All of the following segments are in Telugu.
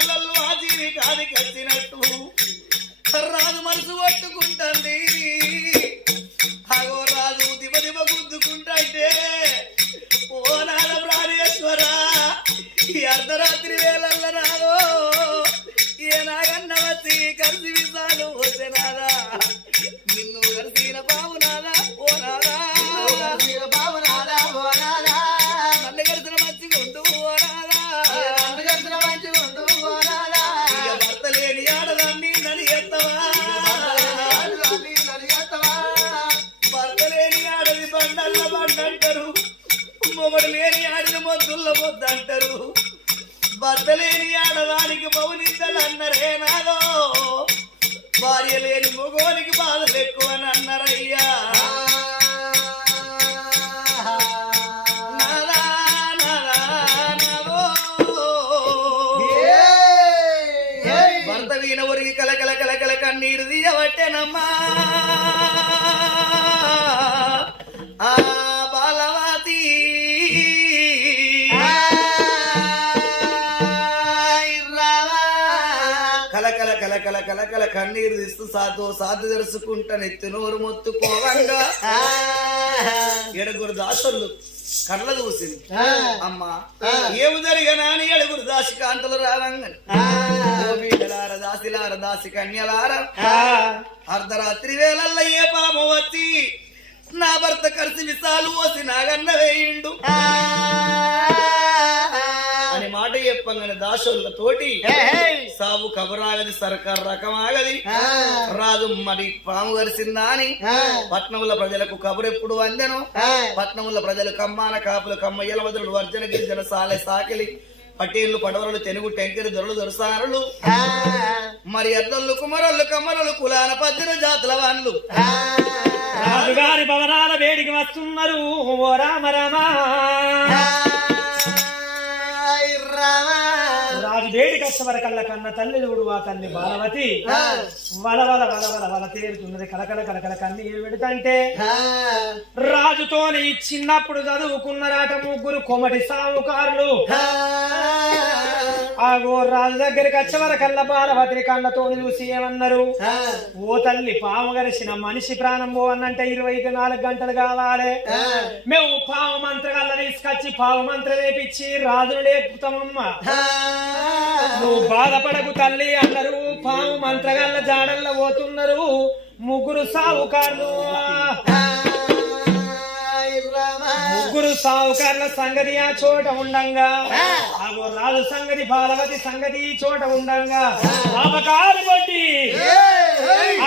కళ్ళల్లో ఆ జీవి కాదికి వచ్చినట్టు రాజు మనసు పట్టుకుంటుంది. మొగడు లేని ఆడిన మొద్దుల్ల మొద్దంటారు. భర్త లేని ఆడదానికి మౌనిద్దలు అన్నరే నాదో. భార్య లేని మొగోనికి బాధలు ఎక్కువ అని అన్నారయ్యా. భర్త వీణ ఒరిగి కలకల కలకల కన్నీరు తీయబట్టెనమ్మా కలకల కలకల కలకల కన్నీరు తీస్తూ సాధు సాధు తెరుచుకుంటా నెత్తి నోరు మొత్తుకోవంగా. ఎడగురు దాసులు కళ్ళ చూసింది. అమ్మా ఏమి జరిగినా అని ఎడుగురు దాసి కాంతలు రావంగని దాసిలార దాసి కన్యలార. అర్ధరాత్రి వేళల్లో ఏ పాపం వచ్చి నా భర్త కలిసి విసాలు పోసి నాగన్న వేయిండు. మాట చెప్పంగానే దాసోళ్ళతోటి సాగు కబరాగది సర్కార్ రకం ఆగది రాజు మరి పాము గరిసిందా అని. పట్నంలో ప్రజలకు కబురు ఎప్పుడు అందెను పట్నంలో ప్రజలు కమ్మాన కాపులు కమ్మయ్యల వదులు వర్జన గిరిజన సాలె సాకిలి. పట్టేళ్ళు పడవలు తెనుగు టెంకెలు దొరలు దొరసారులు. మరి ఎడ్లళ్ళు కుమరళ్ళు కమ్మరలు కులాన పద్దెన జాతుల వాళ్ళు రాజుగారి భవనాల వేడికి వస్తున్నారు. ఓ రామ రామ. వేడికి వచ్చే వరకల్లా కన్న తల్లి చూడు ఆ తల్లి బాలవతి. వల వల వల వల వల తేరుతున్నది కలకల కలకల కన్నీరు పెడుతంటే. రాజుతోని చిన్నప్పుడు చదువుకున్నరాట ముగ్గురు కొమటి సావుకారులు. ఆగో రాజు దగ్గరికి వచ్చే వరకల్లా బాలవతిని కళ్ళతోని చూసి ఏమన్నారు? ఓ తల్లి పాము గరిసిన మనిషి ప్రాణం పో అన్నంటే ఇరవై నాలుగు గంటలు కావాలి. మేము పాము మంత్రగల్ల తీసుకొచ్చి పాము మంత్ర వేపించి రాజును లేపుతామమ్మా. నువ్వు బాధపడకు తల్లి అన్నారు. పాము మంత్రగల్ల జాడల్లో పోతున్నారు. ముగ్గురు సావుకారులు. ముగ్గురు సావుకారుల సంగతి ఆ చోట ఉండంగా. రాజు సంగతి బాలవతి సంగతి చోట ఉండంగా. పాపకాలు కొట్టి.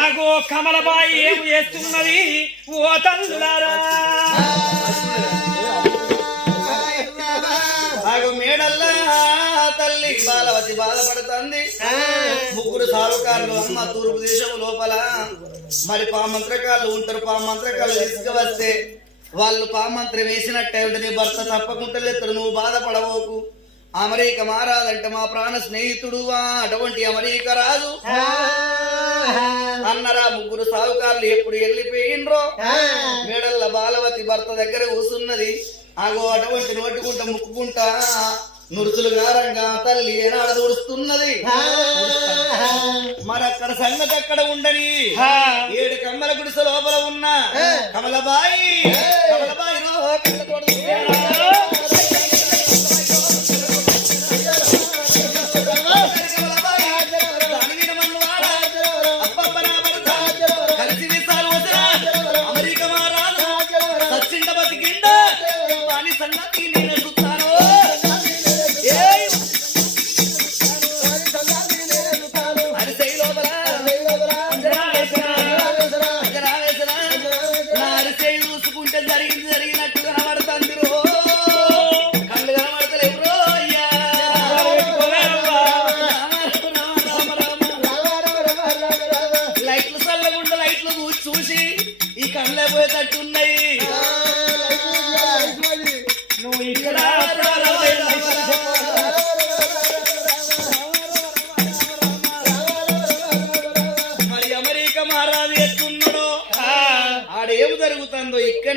ఆగో కమలబాయి ఏం చేస్తున్నది? ఓ తండ్రులారా బాలవతి బాధపడుతుంది. ముగ్గురు సారుకారులు అమ్మ తూర్పు దేశం లోపల. మరి పామంత్రకాళ్ళు ఉంటారు. పామంత్రకాళ్ళు తీసుకువస్తే వాళ్ళు పామంత్రం వేసినట్టే ఉంటుంది. భర్త తప్పకుండా లేతాడు నువ్వు బాధపడవోకు అమెరిక మారాదంటే మా ప్రాణ స్నేహితుడు. అటువంటి అమెరిక రాదు అన్నరా ముగ్గురు సావుకారులు ఎప్పుడు వెళ్ళిపోయిండ్రో మేడల్ల బాలవతి భర్త దగ్గర కూసున్నది. ఆగో అటువంటి నోటుకుంటా ముక్కుకుంటా. నురుసులు గారంగా తల్లి ఏనాడు దూడుస్తున్నది మరి అక్కడ సంగతి అక్కడ ఉండని? ఏడు కమ్మల గుడిసె లోపల ఉన్న కమలబాయి. కమలబాయి,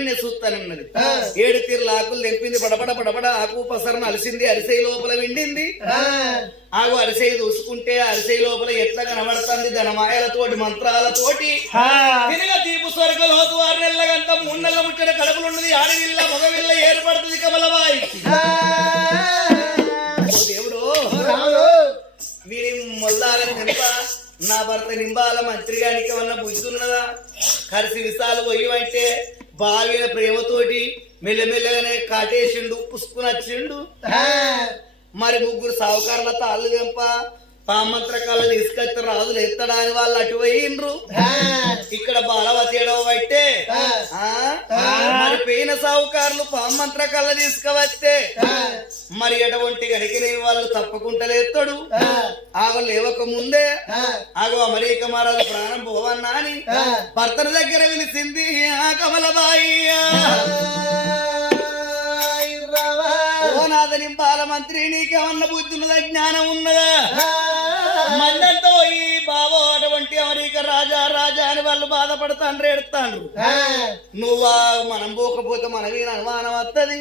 ఇక్కడనే చూస్తానన్నది ఏడు తీర్ల ఆకులు తెంపింది పడపడ పడపడ ఆకు పసరను అలిసింది అరిసెయి లోపల విండింది. ఆగు అరిసెయి చూసుకుంటే అరిసెయి లోపల ఎట్లా కనబడుతుంది ధనమాయలతోటి మంత్రాలతోటి. తినగ తీపు స్వర్గలోతు ఆరు నెలలకంతా మూడు నెలల ముచ్చట కడుపులున్నది ఆడవిల్ల మగవిల్ల ఏర్పడుతుంది కమలబాయి. దేవుడు. వీరి మొల్లాలని నింప నా భర్త నింబాల మంత్రి గారికి ఏమన్నా బుద్ధి ఉన్నదా కరిసి విసాలు పోయివంటే బాగిన ప్రేమతోటి మెల్లమెల్లగానే కాటేసిండు పుసుకుని వచ్చిండు మరి ముగ్గురు సావుకారుల తాళ్ళు తెంప పామంత్ర కళ్ళ తీసుకొచ్చి రాజులు ఎత్తడా అని వాళ్ళు అటు పోయిండ్రు. ఇక్కడ ఏడవ బట్టే? మరి పోయిన సావుకారులు పామంత్ర కళ్ళ తీసుకువస్తే మరి ఎటువంటి గడికిన వాళ్ళు తప్పకుండా లేస్తాడు ఆగ లేవక ముందే. ఆగో అమరీక మహారాజు ప్రాణం పోవన్నా అని భర్తన దగ్గర పిలిచింది ఆ కమలబాయి ఓ నాథని బాలమంత్రి నీకేమన్నా బుద్ధి ఉన్నదా జ్ఞానం ఉన్నదా? మందంతో ఈ బాబో అటువంటి అమరీక రాజా రాజా అని వాళ్ళు బాధపడతాండ్రు ఎడతాండ్రు నువ్వా మనం పోకపోతే మనకి అనుమానం వత్తది.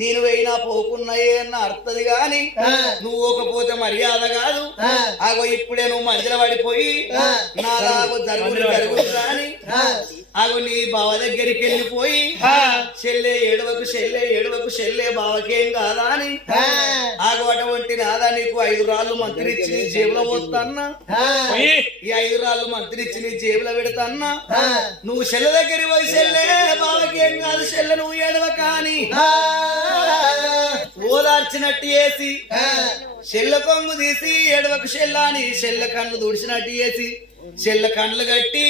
నేను పోయినా పోకున్నాయే అన్న అర్థది గాని నువ్వు పోకపోతే మర్యాద కాదు. ఆగో ఇప్పుడే నువ్వు మంజల పడిపోయి నాలాగో జరుగుడు జరుగుడు అని ఆగో నీ బావ దగ్గరికి వెళ్ళిపోయి చెల్లె ఏడవకు చెల్లె ఏడవకు చెల్లె బావకేం కాదా అని? ఆగో అటువంటి నాదా నీకు ఐదు రాళ్ళు మంత్రి ఇచ్చి నీ జేబులో పోతాన్నా. ఈ ఐదు రాళ్ళు మంత్రి ఇచ్చి నీ జేబులో పెడతాన్నా? నువ్వు చెల్లె దగ్గర పోయి చెల్లె బావకేం కాదు చెల్లె నువ్వు ఏడవ కాని ఓదార్చినట్టు వేసి చెల్ల కొంగు తీసి ఎడవకు చెల్ల అని చెల్ల కళ్ళు దుడిచినట్టు వేసి చెల్ల కండ్లు కట్టి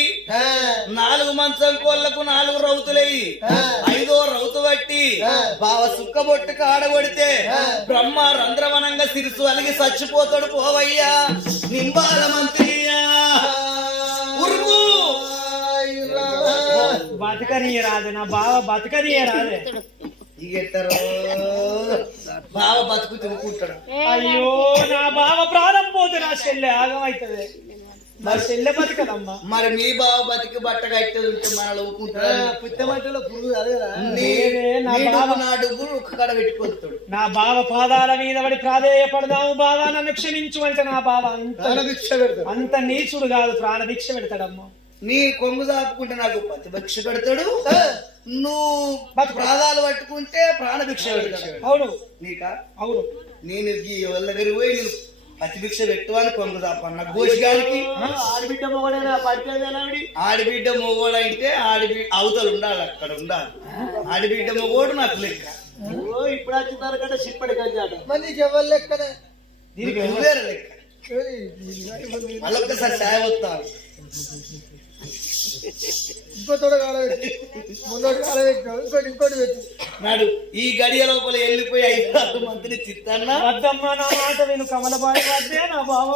నాలుగు మంచం కోళ్ళకు నాలుగు రౌతులయ్యి ఐదో రౌతు బట్టి బావ సుక్కబొట్టు కాడగొడితే బ్రహ్మ రంధ్రవనంగా సిరుసు అలిగి చచ్చిపోతాడు పోవయ్యా. నింబాల మంత్రియా. ఉరుకు బతకనీయ రాదు నా బావ బతకనీయ రాదే ఇగెట్టరు బావ బతుకు తిరుగుకుంటాడు అయ్యో నా బావ ప్రాణం పోతే నా చెల్లె ఆగమైతుంది నా చెల్లె బతకదమ్మా. మరి మీ బావ బతికి బట్ట కట్టేది ఉంటే మనలో పుట్టమట్టలో పురుగు నా నీ బావ- నా డబ్బులు పెట్టుకొస్తాడు నా పాదాల మీద పడి ప్రాధేయపడదాము బావా నన్ను క్షమించు అంటే నా బావ అంత ప్రాణభిక్ష పెడతాడు. అంత నీచుడు కాదు ప్రాణభిక్ష పెడతాడమ్మా. నీ కొంగు చాపుకుంటే నాకు ప్రతిభిక్ష పెడతాడు. నువ్వు ప్రాణాలు పట్టుకుంటే ప్రాణభిక్ష పెడతాడు. అవును. నీకా? అవును. నేను ఈ వాళ్ళ దగ్గరికి పోయి నేను ప్రతిభిక్ష పెట్టు అని కొంగు చాపన్న గోషిగానికి ఆడబిడ్డ మొగడైనా పట్టేదేనావిడి ఆడిబిడ్డ మొగోడు అంటే ఆడిబిడ్డ అవతలు ఉండాలి అక్కడ ఉండాలి. ఆడిబిడ్డ మొగోడు నాకు లెక్క. ఓ ఇప్పుడు వచ్చిన కంటే సిప్పటి కంచాట మరి నీకు ఎవరు లెక్కనే? దీనికి నువ్వేరే లెక్క? మళ్ళొక్కసారి సాయ వస్తావు కాలబెట్టి ఇంకోటి ఇంకోటి పెట్టు నాడు ఈ గడియ లోపల వెళ్ళిపోయి ఐదు మంత్రి చిత్తన్నా వద్దమ్మా నా మాట విను. కమలబాయి వద్దే నా బావ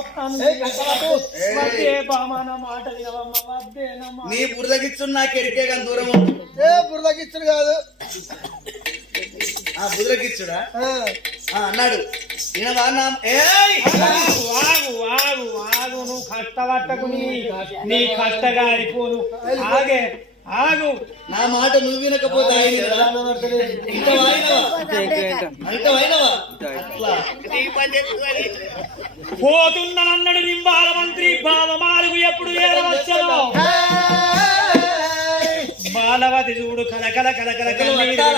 వద్దే బామ నా మాట వినవమ్మ వద్దేనమ్మా నీ బురదగిచ్చు నాకు ఎరికే కానీ దూరం ఏ బురదకిచ్చుడు కాదు. ఆ బురదగిచ్చుడా? ఆ, ఆ, అన్నాడు. వినవా నా ఏయ్! ఆగు ఆగు ఆగు. నువ్వు కష్టపట్టకు నీ నీ కష్టగారిపోను ఆగే ఆగు నా మాట నువ్వు వినకపోతే పోతున్ననన్నడు నింబాల మంత్రి బాలమాలుగు ఎప్పుడు ఏడవచ్చనో బాలవతి చూడు కలకల కలకల కన్నీరు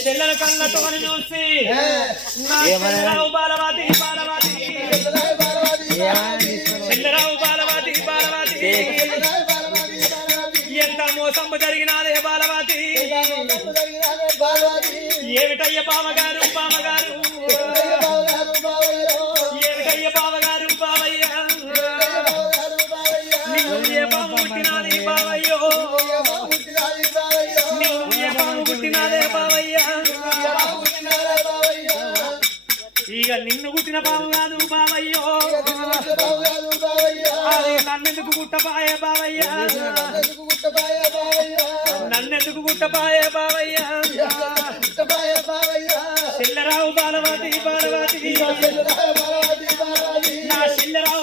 చెల్లెల కళ్ళతో చూసి చెల్లెరావు బాలవతి బాలవతి చెల్లెరావు బాలవతి బాలవతి ఎంత మోసం జరిగినాదే బాలవతి ఏమిటయ్య బావగారు బావగారు? ఏమిటయ్య బావగారు బావయ్య? నిన్ను ఏ పాము పుట్టినాది బావయ్యో? పుట్టినాదే బావయ్య. ఇక నిన్ను పుట్టిన పాము కాదు బావయ్యో. అది నన్నెందుకు గుట్టపాయే బావయ్య? నన్నెందుకు పుట్టపాయే బావయ్య? చెల్లెరావు బాలవతి బాలవతి నా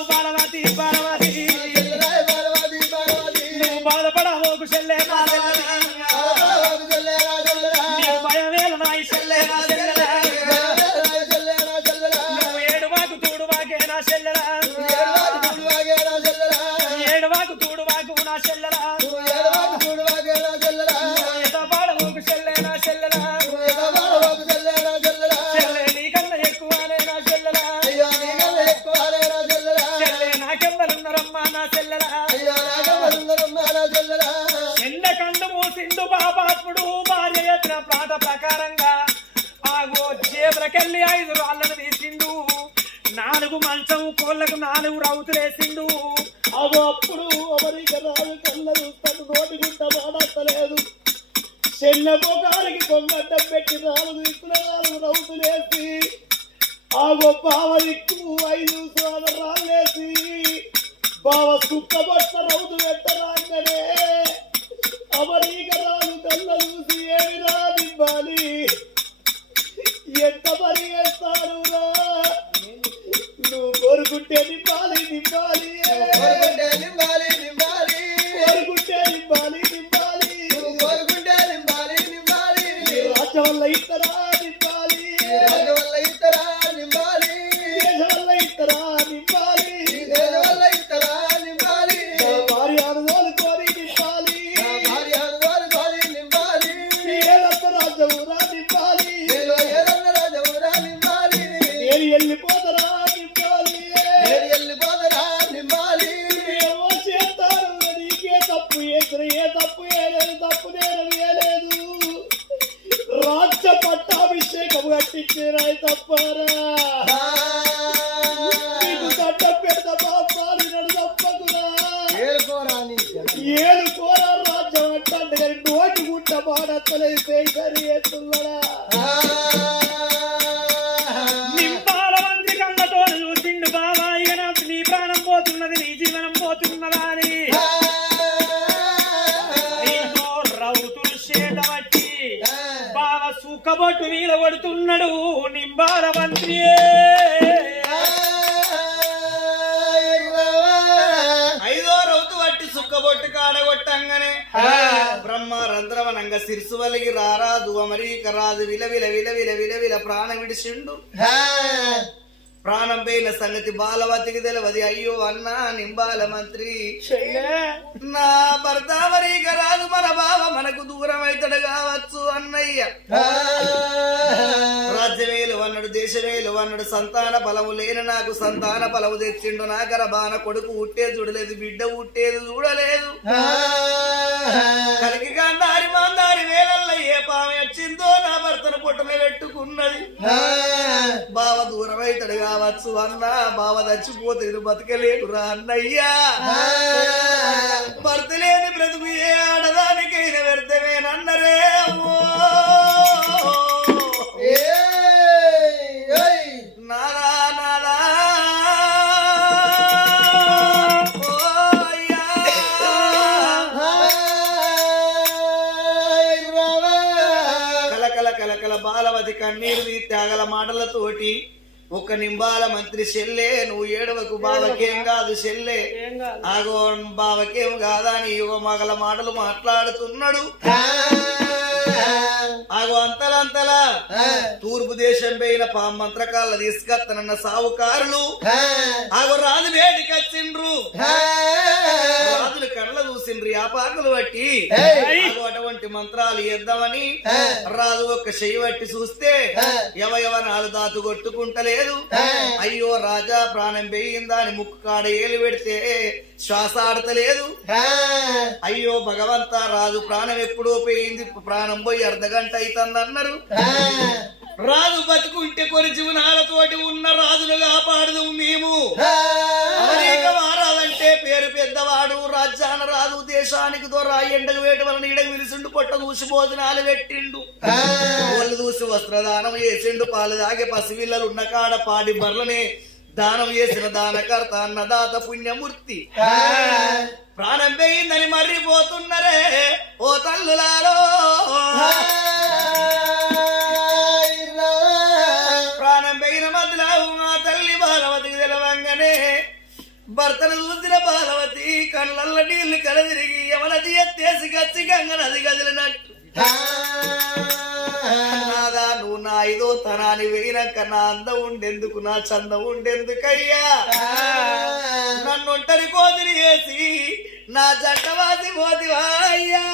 బాలవాతి బాలవతి బాలవతి బాధపడవోకు చెల్లె బాలవాతి నాలుగు రౌతులేసిండు అవు అప్పుడు అమరిక రాజు కళ్ళ చూస్తాడు నోటి గుంట మాడత్తలేదు చెల్ల పొగారికి కొంగడ్డం పెట్టి నాలుగు దిక్కుల నాలుగు రౌతులేసి ఆ గొప్ప దిక్కు ఐదు సోద రాళ్ళేసి బావ సుక్కబట్ట రౌతు పెట్టరాగానే అమరీక రాదు కళ్ళ చూసి ఏమి రాదివ్వాలి ఎంత పని చేస్తారు రా నువ్వు కోరుకుంటే నింపాలి నింపాలి. కోరుకుంటే నింపాలి నింపాలి. కొడుతున్నాడు నింబాల మంత్రి ఐదో రౌతు వట్టి సుక్కబొట్టు కాడగొట్టంగానే. బ్రహ్మ రంధ్రవనంగా సిరుసు వలిగి రారాదు అమరీక రాజు విల విల విల విల విల విల ప్రాణం విడిచిండు. ప్రాణం పోయిన సంగతి బాలవతికి తెలియదు అయ్యో అన్నా నింబాల మంత్రి. నా భర్త అమరీక రాజు మన బావ మనకు దూరం అవుతాడు కావచ్చు అన్నయ్య. దేశమేలు అన్నాడు సంతాన బలము లేని నాకు సంతాన బలము తెచ్చిండు. నా గర్భాన కొడుకు ఉట్టేది చూడలేదు బిడ్డ ఉట్టేది చూడలేదు. కలిగి గంధారి మందారి వేలల్లో ఏ పామె వచ్చిందో నా భర్తను పుట్టన పెట్టుకున్నది. బావ దూరం అవుతాడు కావచ్చు అన్న బావ చచ్చిపోతే బతకలేకురా అన్నయ్యా. భర్త లేని బ్రతుకు ఏ ఆడదానికైనా వ్యర్థమేనన్నరే బాలవతి కన్నీరు నీ త్యాగల మాటలతోటి ఒక నింబాల మంత్రి చెల్లే నువ్వు ఏడవకు బావకేం కాదు కాదు. ఆగో బావకేం కాదా అని యువ మగల మాటలు మాట్లాడుతున్నాడు. ఆగో అంతలంతలా తూర్పు దేశం పోయిన పా మంత్రకాల తీసుకత్తనన్న సావుకారులు. ఆగో రాజు వేడికి వచ్చిండ్రు. రాజులు కళ్ళ చూసిండ్రు యాపాకులు బట్టి. అటువంటి మంత్రాలు ఇద్దామని రాజు ఒక్క చెయ్యి బట్టి చూస్తే యవయవనాలు దాతు కొట్టుకుంటలేదు. అయ్యో రాజా ప్రాణం పోయిందా అని ముక్కు కాడ ఏలు పెడితే శ్వాస ఆడతలేదు. అయ్యో భగవంత రాజు ప్రాణం ఎప్పుడో పోయింది ప్రాణం పోయి అర్ధ గంట అవుతుంది అన్నారు. రాజు బతుకుంటే కొన్ని జీవనాలతోటి ఉన్న రాజులు కాపాడదు మేము. మహారాజంటే పేరు పెద్దవాడు రాజ్యాన రాజు దేశానికి దొర ఎండకు వేట వలన ఈడకు విలిసిండు పొట్ట దూసి భోజనాలు పెట్టిండు. కోళ్ళు దూసి వస్త్రదానం చేసిండు పాలు దాగే పసిపిల్లలు ఉన్న కాడ పాడి బర్లనే దానం చేసిన దానకర్త అన్నదాత పుణ్యమూర్తి. ప్రాణం పోయిందని మర్రిపోతున్నరే ఓ తల్లులారో. భర్తను చూసిన బాలవతి కళ్ళల్ల నీళ్ళు కలదిరిగి యమనది ఎత్తేసి గచ్చి గంగ నది గదిలినట్టు నాదా నువ్వు నా ఐదో తనాన్ని వేయినాక నా అందం ఉండేందుకు నా చందం ఉండేందుకయ్యా. నన్ను ఒంటరి కోదిరి వేసి నా జంటవాసి అయ్యా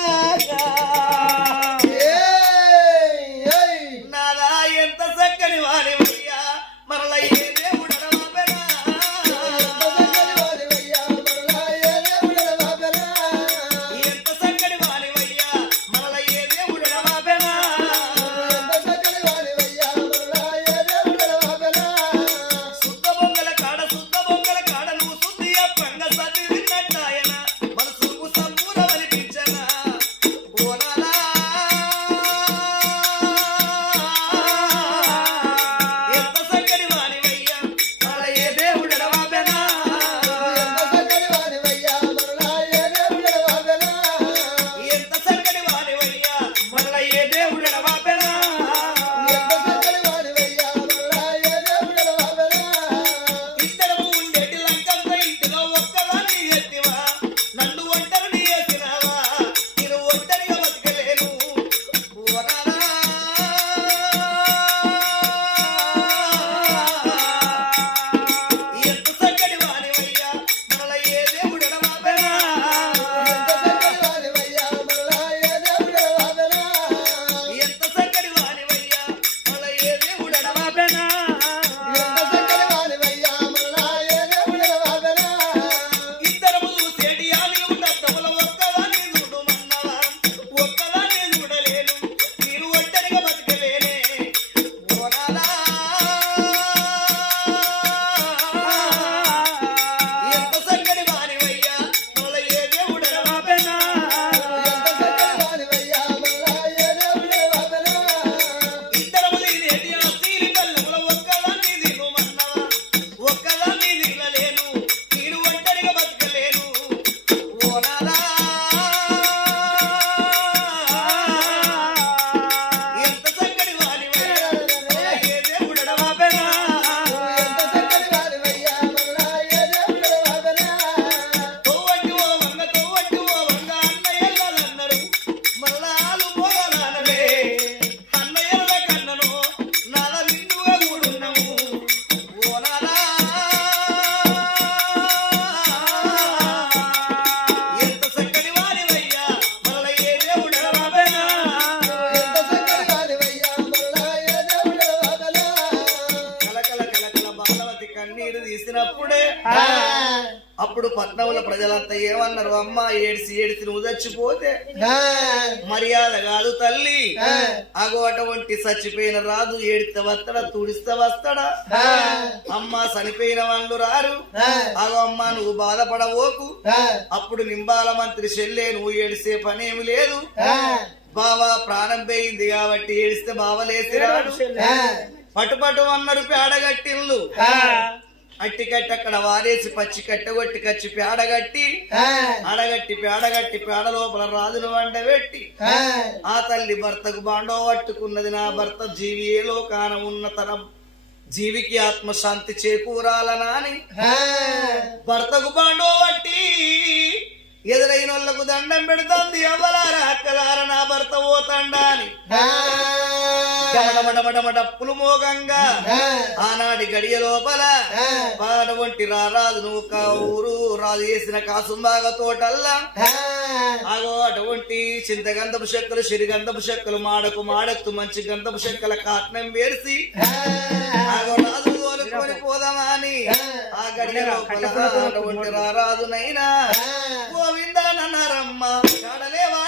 ప్రజలంతా ఏమన్నారు? అమ్మ ఏడిసి ఏడిసి నువ్వు చచ్చిపోతే మర్యాద కాదు తల్లి. అగో అటువంటి చచ్చిపోయిన రాదు ఏడితే వస్తాడా? తుడిస్తే వస్తాడా? అమ్మ చనిపోయిన వాళ్ళు రారు. అగో అమ్మ నువ్వు బాధపడవోకు. అప్పుడు నింబాల మంత్రి చెల్లె నువ్వు ఏడిసే పనేమి లేదు. బావా ప్రాణం పోయింది కాబట్టి ఏడిస్తే బావ లేసిరాడు పట్టుపట్టు అన్నారు పేడగట్టిల్లు అట్టి కట్టి అక్కడ వారేసి పచ్చి కట్టగొట్టి కచ్చి పేడగట్టి అడగట్టి పేడగట్టి పేడ లోపల రాజును వంట పెట్టి ఆ. తల్లి భర్తకు బాండో పట్టుకున్నది నా భర్త జీవి ఏ లోకాన ఉన్న తన జీవికి ఆత్మశాంతి చేకూరాలనా అని భర్తకు బాండో పట్టి ఎదురైన వాళ్ళకు దండం పెడుతుంది అవ్వలారా అక్కలార నా భర్త పోతండా అని డమడమడమడమడప్పులు మోగంగా ఆనాటి గడియ లోపల అటువంటి రారాజు నువ్వు ఒక ఊరు రాజు చేసిన కాసుంబాగ తోటల్లా. ఆగో అటువంటి చింతగంధపు చెక్కలు సిరిగంధపు చెక్కలు మాడకు మాడెత్తు మంచి గంధపు చెక్కల కాట్నం వేసి ఆగో రాజు తోలుకొని పోదామా అని. ఆ. గడియ లోపల అటువంటి రారాజునైనా గోవింద నన్నారమ్మ కాడలేవా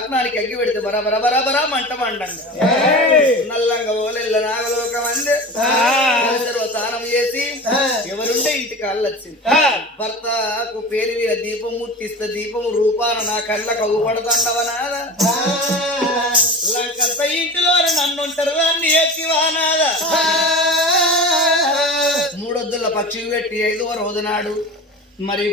కాటనానికి అగ్గి పెడితే బరాబర బరాబరా మంట మండండి నల్లంగా ఓలెల్ల నాగలోకం అందే. సర్వతానం చేసి ఎవరుండే ఇంటికి అల్లొచ్చింది. భర్తకు పేరు మీద దీపం ముట్టిస్తే దీపం రూపాన నా కళ్ళకు అగుపడుతున్నవనాదా లంకంత ఇంటిలో నన్ను ఉంటారు దాన్ని ఎత్తివానాదా మూడొద్దుల పక్షి పెట్టి ఐదవ రోజు నాడు మరి